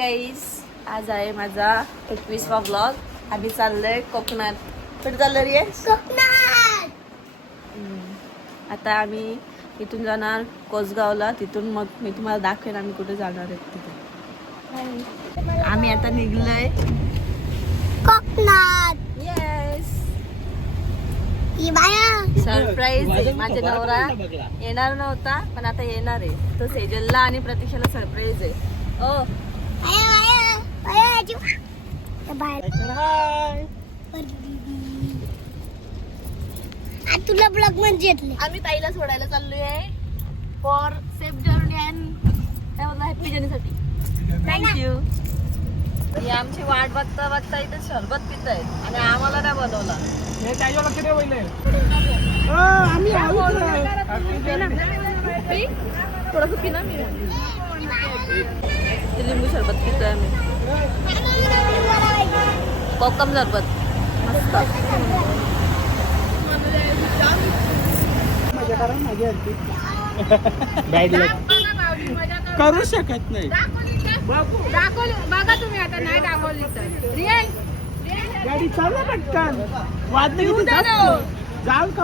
गाईस, आज आहे माझा 21वा व्लॉग. आम्ही चाललोय कोकणात. कुठे चाललो रे? कोकणात. आता आम्ही इथून जाणार कोसगावला. तिथून मग मी तुम्हाला दाखवेन आम्ही कुठे जाणार आहे तिथे. आम्ही आता निघलोय कोकणात. येस. ही बाया सरप्राईज आहे. माझा नवरा येणार नव्हता पण आता येणार आहे. तो सेजलला आणि प्रतीक्षाला सरप्राईज आहे. ओ तुला ब्लॉग म्हणजे आम्ही ताईला सोडायला चाललोय फॉर सेफ जर्नी अँड काय बोलला हॅपी जर्नीसाठी. थँक्यू. ही आमची वाट बघता बघता इथे सरबत पित आहेत आणि आम्हाला नाही बोलवला. थोडस पिना मी लिंबू सरबत पितोय आम्ही. कोकम सरबत मस्त. करू शकत नाही. बघा तुम्ही आता नाही दाखवली तर गाडी चालू पटकन वाजले जाल का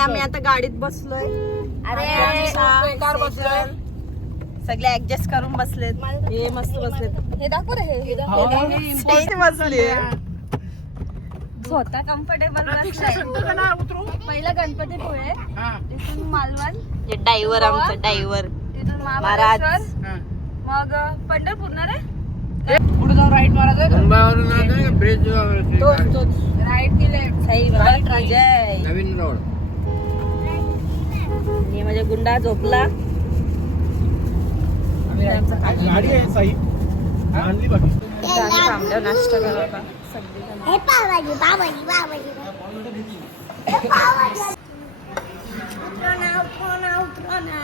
आम्ही आता गाडीत बसलोय. अरे सगळे ऍडजस्ट करून बसलेत. हे मस्त बसलेत. हे दाखव रे. हे स्टेज बसले स्वतः कम्फर्टेबल पहिला गणपतीपुळे, तिथून मालवण, हे डायव्हर आमचं डायव्हर, तिथून महाराज, मग पंढरपूर ना रे. पुढे जाऊन राईट मारायचं राईट की लेफ्ट. सही राईट राजय. नवीन रोड. हे म्हणजे गुंडा झोपला. गाडी आहे साई आणली बाकी थांबल्यावर नाश्ता करायला सगळी हे पावभाजी पावभाजी पावभाजी उतरो ना.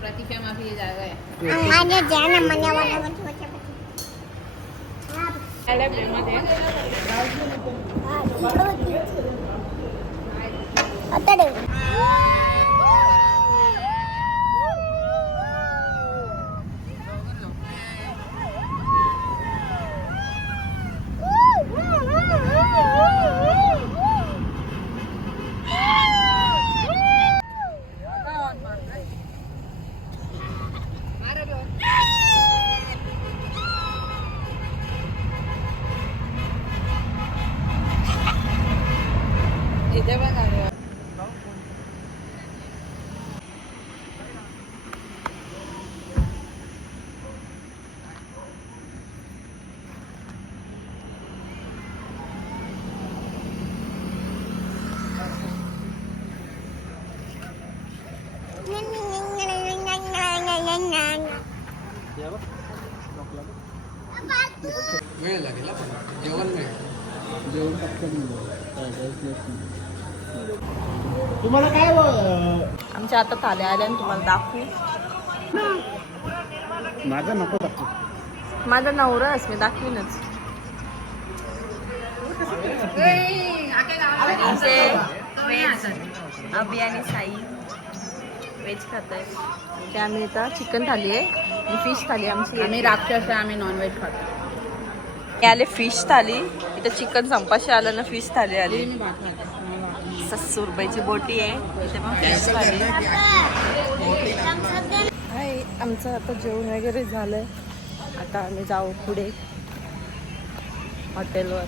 प्रतीक्षा माफी जागा आहे. अंगाने द्या ना मन्या आता दे. इथे बघा वेळ लागेल जेवण नाही. जेवण तुम्हाला काय आमच्या आता थाल्या आल्या आणि तुम्हाला दाखवू. माझं नको दाखवू. माझा नवराच मी दाखवीनच. आमचे व्हेज अभि आणि साई व्हेज खात आहे. ते आम्ही इथं चिकन थाली आहे आणि फिश थाली आमची. आम्ही राक्षस आहे, आम्ही नॉनव्हेज खातो. हे आले फिश थाली. इथं चिकन संपाशी आलं ना फिश थाली आली. मी भात खाते. 600 रुपयाची बोटी आहे. इथे पण फिश थाली. हाय, आमचं आता जेवण वगैरे झालंय. आता आम्ही जाऊ पुढे हॉटेलवर.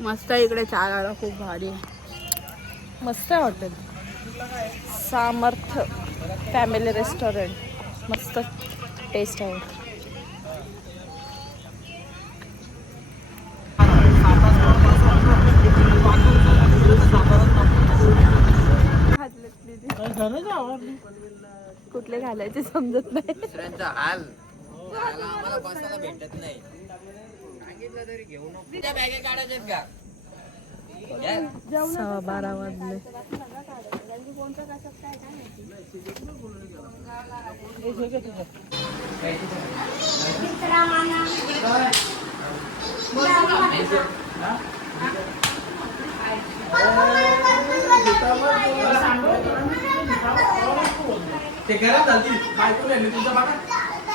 मस्त आहे इकडे चहाला खूप भारी. मस्त आहे हॉटेल. सामर्थ्य फॅमिली रेस्टॉरंट. मस्त टेस्ट आहे. कुठले घालायचे समजत नाही. आम्हाला बसायला भेटत नाही. सांगितलं तरी घेऊ नको. त्या बॅगे काढायच्यात का? 12 वाजले.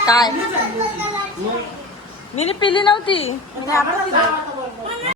काय मी पिली नव्हती.